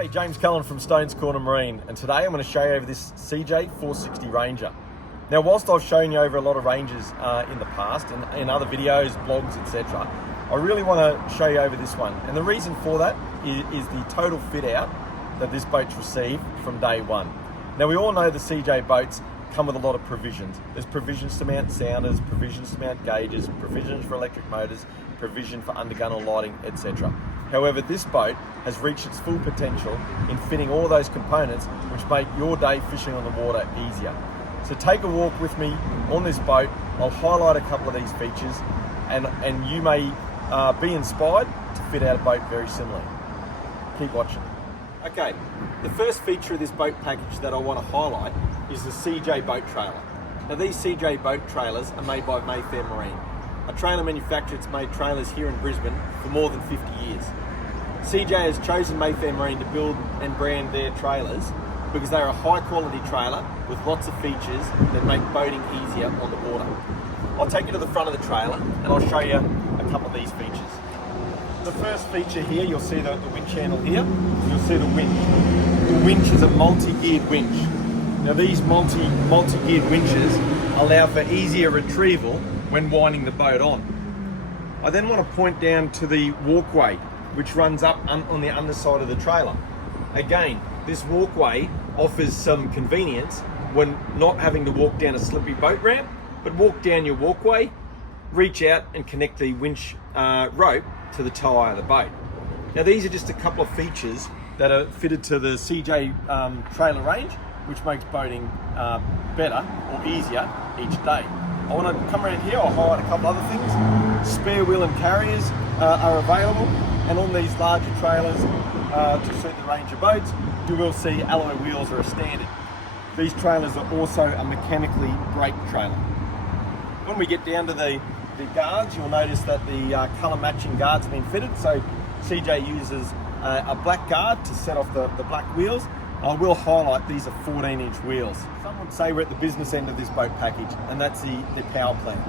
Hey, James Cullen from Stones Corner Marine, and today I'm going to show you over this CJ 460 Ranger. Now, whilst I've shown you over a lot of Rangers in the past and in other videos, blogs, etc., I really want to show you over this one. And the reason for that is the total fit out that this boat's received from day one. Now, we all know the CJ boats come with a lot of provisions. There's provisions to mount sounders, provisions to mount gauges, provisions for electric motors, provision for undergunnel lighting, etc. However, this boat has reached its full potential in fitting all those components which make your day fishing on the water easier. So take a walk with me on this boat. I'll highlight a couple of these features and you may be inspired to fit out a boat very similarly. Keep watching. Okay, the first feature of this boat package that I want to highlight is the CJ boat trailer. Now, these CJ boat trailers are made by Mayfair Marine, a trailer manufacturer that's made trailers here in Brisbane for more than 50 years. CJ has chosen Mayfair Marine to build and brand their trailers because they're a high quality trailer with lots of features that make boating easier on the water. I'll take you to the front of the trailer and I'll show you a couple of these features. The first feature here, you'll see the winch handle here, you'll see the winch. The winch is a multi-geared winch. Now, these multi-geared winches allow for easier retrieval when winding the boat on. I then want to point down to the walkway, which runs up on the underside of the trailer. Again, this walkway offers some convenience when not having to walk down a slippery boat ramp, but walk down your walkway, reach out and connect the winch rope to the tow eye of the boat. Now, these are just a couple of features that are fitted to the CJ trailer range, which makes boating better or easier each day. I want to come around here, I'll highlight a couple other things. Spare wheel and carriers are available, and on these larger trailers to suit the Ranger boats, you will see alloy wheels are a standard. These trailers are also a mechanically brake trailer. When we get down to the guards, you'll notice that the colour matching guards have been fitted. So CJ uses a black guard to set off the black wheels. I will highlight these are 14-inch wheels. Some would say we're at the business end of this boat package, and that's the power plant.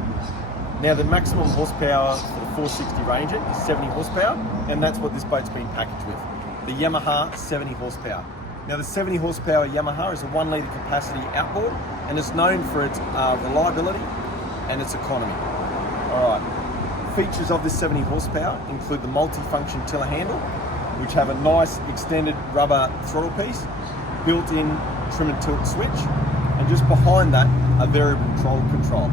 Now, the maximum horsepower for the 460 Ranger is 70 horsepower, and that's what this boat's been packaged with. The Yamaha 70 horsepower. Now, the 70 horsepower Yamaha is a 1 litre capacity outboard, and it's known for its reliability and its economy. All right, features of this 70 horsepower include the multi-function tiller handle, which have a nice extended rubber throttle piece, built-in trim and tilt switch, and just behind that, a variable control.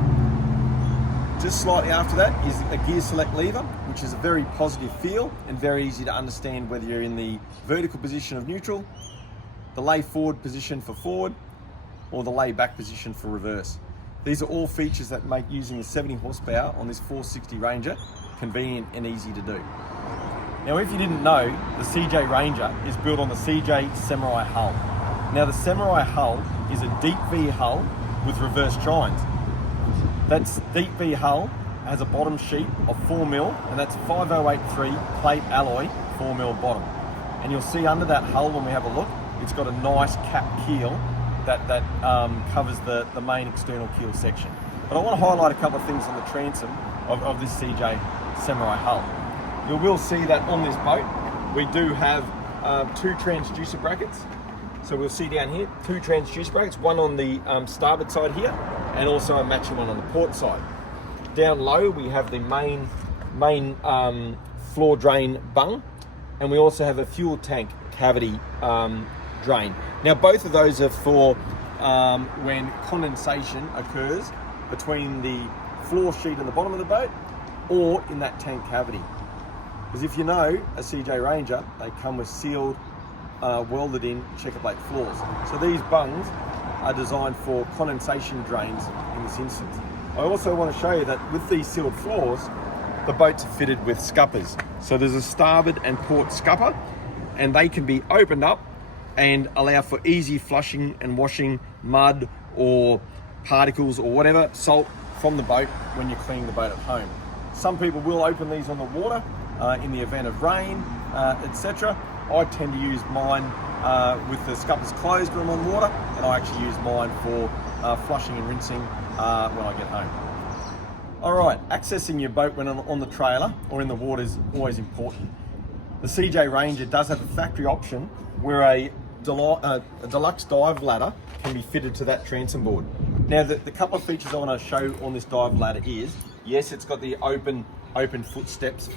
Just slightly after that is a gear select lever, which is a very positive feel and very easy to understand whether you're in the vertical position of neutral, the lay forward position for forward, or the lay back position for reverse. These are all features that make using the 70 horsepower on this 460 Ranger convenient and easy to do. Now, if you didn't know, the CJ Ranger is built on the CJ Samurai hull. Now, the Samurai hull is a deep V hull with reverse chines. That deep V hull has a bottom sheet of 4mm, and that's 5083 plate alloy 4mm bottom. And you'll see under that hull when we have a look, it's got a nice cap keel that covers the main external keel section. But I want to highlight a couple of things on the transom of this CJ Samurai hull. You will see that on this boat, we do have 2 transducer brackets. So we'll see down here, 2 transducer brackets, one on the starboard side here, and also a matching one on the port side. Down low, we have the main floor drain bung, and we also have a fuel tank cavity drain. Now, both of those are for when condensation occurs between the floor sheet and the bottom of the boat, or in that tank cavity. Because if you know a CJ Ranger, they come with sealed, welded in checker plate floors. So these bungs are designed for condensation drains in this instance. I also want to show you that with these sealed floors, the boats are fitted with scuppers. So there's a starboard and port scupper, and they can be opened up and allow for easy flushing and washing mud or particles or whatever, salt from the boat when you're cleaning the boat at home. Some people will open these on the water in the event of rain, etc. I tend to use mine with the scuppers closed when I'm on water, and I actually use mine for flushing and rinsing when I get home. All right, accessing your boat when on the trailer or in the water is always important. the CJ Ranger does have a factory option where a deluxe dive ladder can be fitted to that transom board. Now, the couple of features I want to show on this dive ladder is, yes, it's got the open footsteps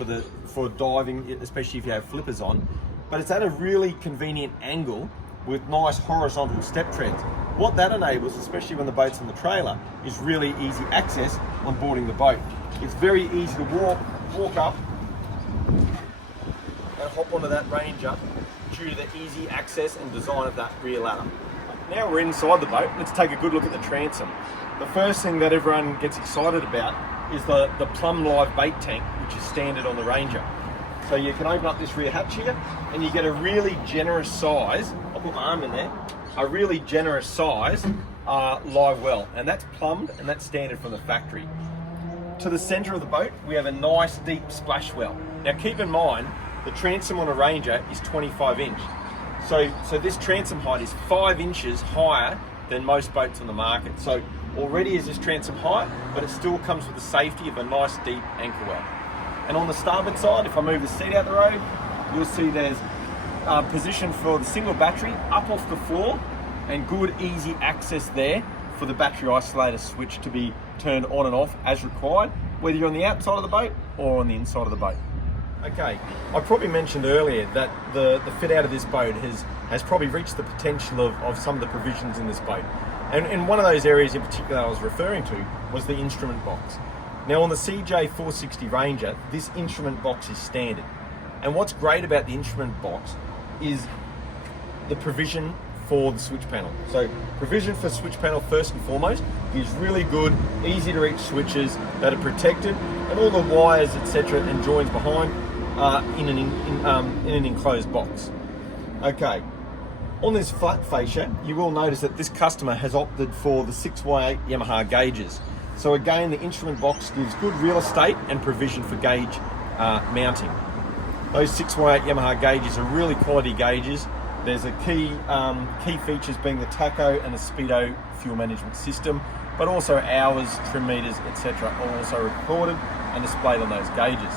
for diving, especially if you have flippers on, but it's at a really convenient angle with nice horizontal step treads. What that enables, especially when the boat's on the trailer, is really easy access on boarding the boat. It's very easy to walk up and hop onto that Ranger due to the easy access and design of that rear ladder. Now we're inside the boat, let's take a good look at the transom. The first thing that everyone gets excited about is the plumb live bait tank, which is standard on the Ranger. So you can open up this rear hatch here and you get a really generous size, I'll put my arm in there, a really generous size live well, and that's plumbed and that's standard from the factory. To the center of the boat, we have a nice deep splash well. Now keep in mind, the transom on a Ranger is 25 inch. So this transom height is 5 inches higher than most boats on the market. So already is this transom height, but it still comes with the safety of a nice deep anchor well. And on the starboard side, if I move the seat out the road, you'll see there's position for the single battery up off the floor and good easy access there for the battery isolator switch to be turned on and off as required, whether you're on the outside of the boat or on the inside of the boat. Okay, I probably mentioned earlier that the fit out of this boat has probably reached the potential of some of the provisions in this boat. And one of those areas in particular I was referring to was the instrument box. Now on the CJ 460 Ranger, this instrument box is standard. And what's great about the instrument box is the provision for the switch panel. So provision for switch panel first and foremost is really good, easy to reach switches that are protected, and all the wires, etc., and joins behind in an enclosed box. Okay, on this flat fascia, you will notice that this customer has opted for the 6x8 Yamaha gauges. So again, the instrument box gives good real estate and provision for gauge mounting. Those 6x8 Yamaha gauges are really quality gauges. There's a key features being the tacho and the speedo fuel management system, but also hours, trim meters, etc. are also recorded and displayed on those gauges.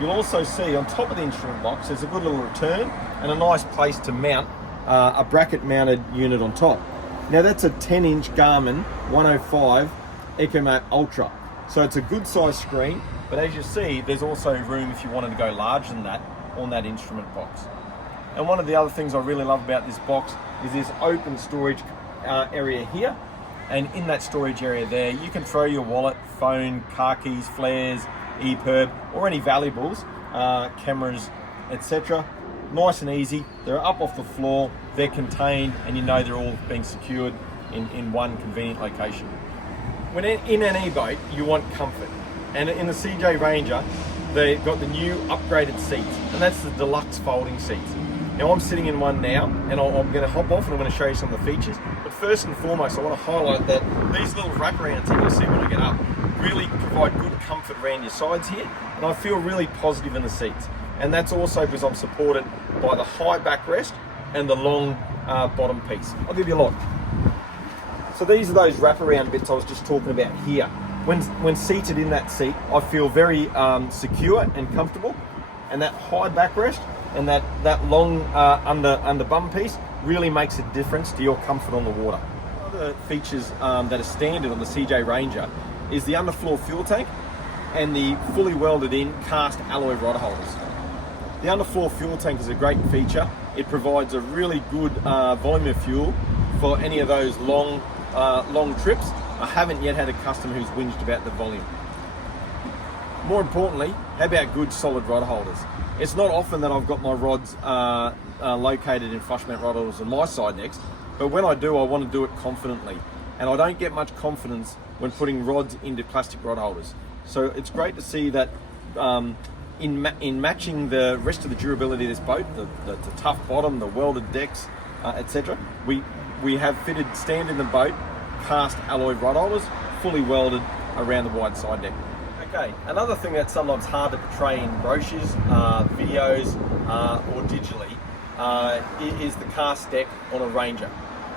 You'll also see on top of the instrument box there's a good little return and a nice place to mount a bracket mounted unit on top. Now that's a 10-inch Garmin 105 EcoMap Ultra. So it's a good size screen, but as you see, there's also room if you wanted to go larger than that on that instrument box. And one of the other things I really love about this box is this open storage area here. And in that storage area there, you can throw your wallet, phone, car keys, flares, EPIRB, or any valuables, cameras, etc. Nice and easy. They're up off the floor, they're contained, and you know they're all being secured in one convenient location. When in an e-boat, you want comfort. And in the CJ Ranger, they've got the new upgraded seats, and that's the deluxe folding seats. Now I'm sitting in one now, and I'm going to hop off and I'm going to show you some of the features. But first and foremost, I want to highlight that these little wraparounds that you'll see when I get up really provide good comfort around your sides here, and I feel really positive in the seats. And that's also because I'm supported by the high backrest and the long bottom piece. I'll give you a look. So these are those wraparound bits I was just talking about here. When seated in that seat, I feel very secure and comfortable, and that high backrest and that long under bum piece really makes a difference to your comfort on the water. One of the features that are standard on the CJ Ranger is the underfloor fuel tank and the fully welded in cast alloy rod holders. The underfloor fuel tank is a great feature. It provides a really good volume of fuel for any of those long trips. I haven't yet had a customer who's whinged about the volume. More importantly, how about good solid rod holders? It's not often that I've got my rods located in flush mount rod holders on my side next, but when I do, I want to do it confidently. And I don't get much confidence when putting rods into plastic rod holders. So it's great to see that in matching the rest of the durability of this boat, the tough bottom, the welded decks, etc., we have fitted stand in the boat cast alloy rod holders, fully welded around the wide side deck. Okay, another thing that's sometimes hard to portray in brochures, videos, or digitally is the cast deck on a Ranger.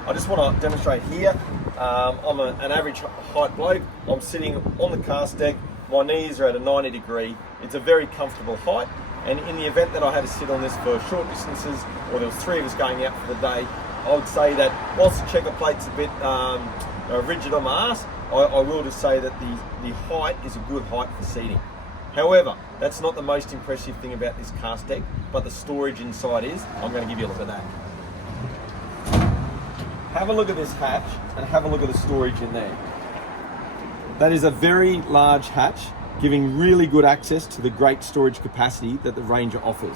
I just want to demonstrate here. I'm an average height bloke. I'm sitting on the cast deck. My knees are at a 90 degree. It's a very comfortable height, And in the event that I had to sit on this for short distances, or there was 3 of us going out for the day, I would say that whilst the checker plate's a bit rigid on my ass, I will just say that the height is a good height for seating. However, that's not the most impressive thing about this cast deck, but the storage inside is. I'm going to give you a look at that. Have a look at this hatch and have a look at the storage in there. That is a very large hatch, giving really good access to the great storage capacity that the Ranger offers.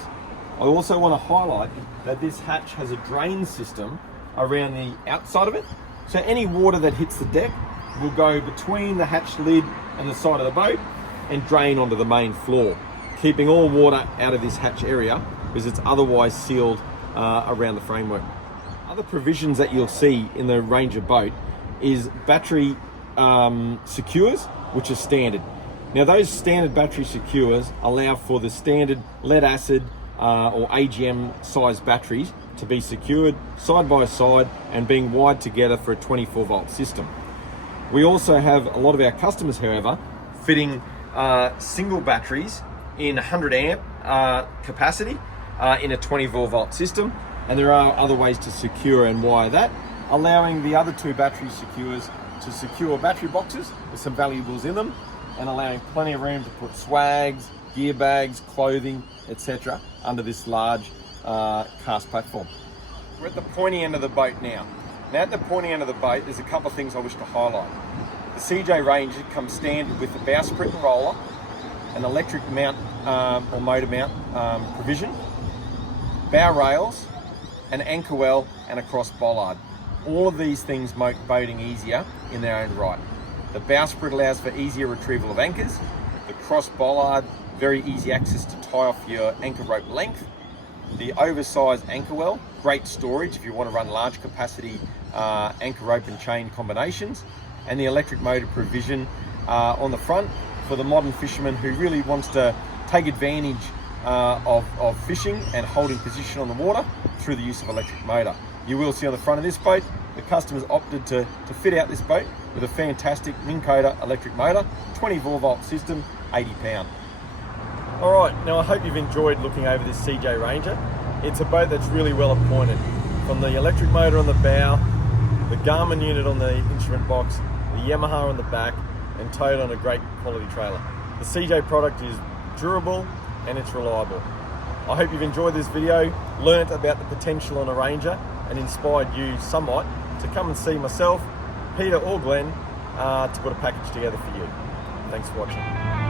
I also want to highlight that this hatch has a drain system around the outside of it, so any water that hits the deck will go between the hatch lid and the side of the boat and drain onto the main floor, keeping all water out of this hatch area because it's otherwise sealed around the framework. Other provisions that you'll see in the Ranger boat is battery secures, which are standard. Now those standard battery secures allow for the standard lead acid or AGM size batteries to be secured side by side and being wired together for a 24 volt system. We also have a lot of our customers, however, fitting single batteries in 100 amp capacity in a 24 volt system, and there are other ways to secure and wire that, allowing the other 2 battery secures to secure battery boxes with some valuables in them, and allowing plenty of room to put swags, gear bags, clothing, etc. under this large cast platform. We're at the pointy end of the boat now. Now at the pointy end of the boat, there's a couple of things I wish to highlight. The CJ Ranger comes standard with the bowsprit and roller, an electric mount or motor mount provision, bow rails, an anchor well and a cross bollard. All of these things make boating easier in their own right. The bowsprit allows for easier retrieval of anchors. The cross bollard, very easy access to tie off your anchor rope length. The oversized anchor well, great storage if you want to run large capacity anchor rope and chain combinations. And the electric motor provision on the front for the modern fisherman who really wants to take advantage of fishing and holding position on the water through the use of electric motor. You will see on the front of this boat, the customers opted to fit out this boat with a fantastic Minn Kota electric motor, 24 volt system, 80 pound. All right, now I hope you've enjoyed looking over this CJ Ranger. It's a boat that's really well appointed. From the electric motor on the bow, the Garmin unit on the instrument box, the Yamaha on the back, and towed on a great quality trailer. The CJ product is durable and it's reliable. I hope you've enjoyed this video, learnt about the potential on a Ranger, and inspired you somewhat to come and see myself, Peter or Glenn, to put a package together for you. Thanks for watching.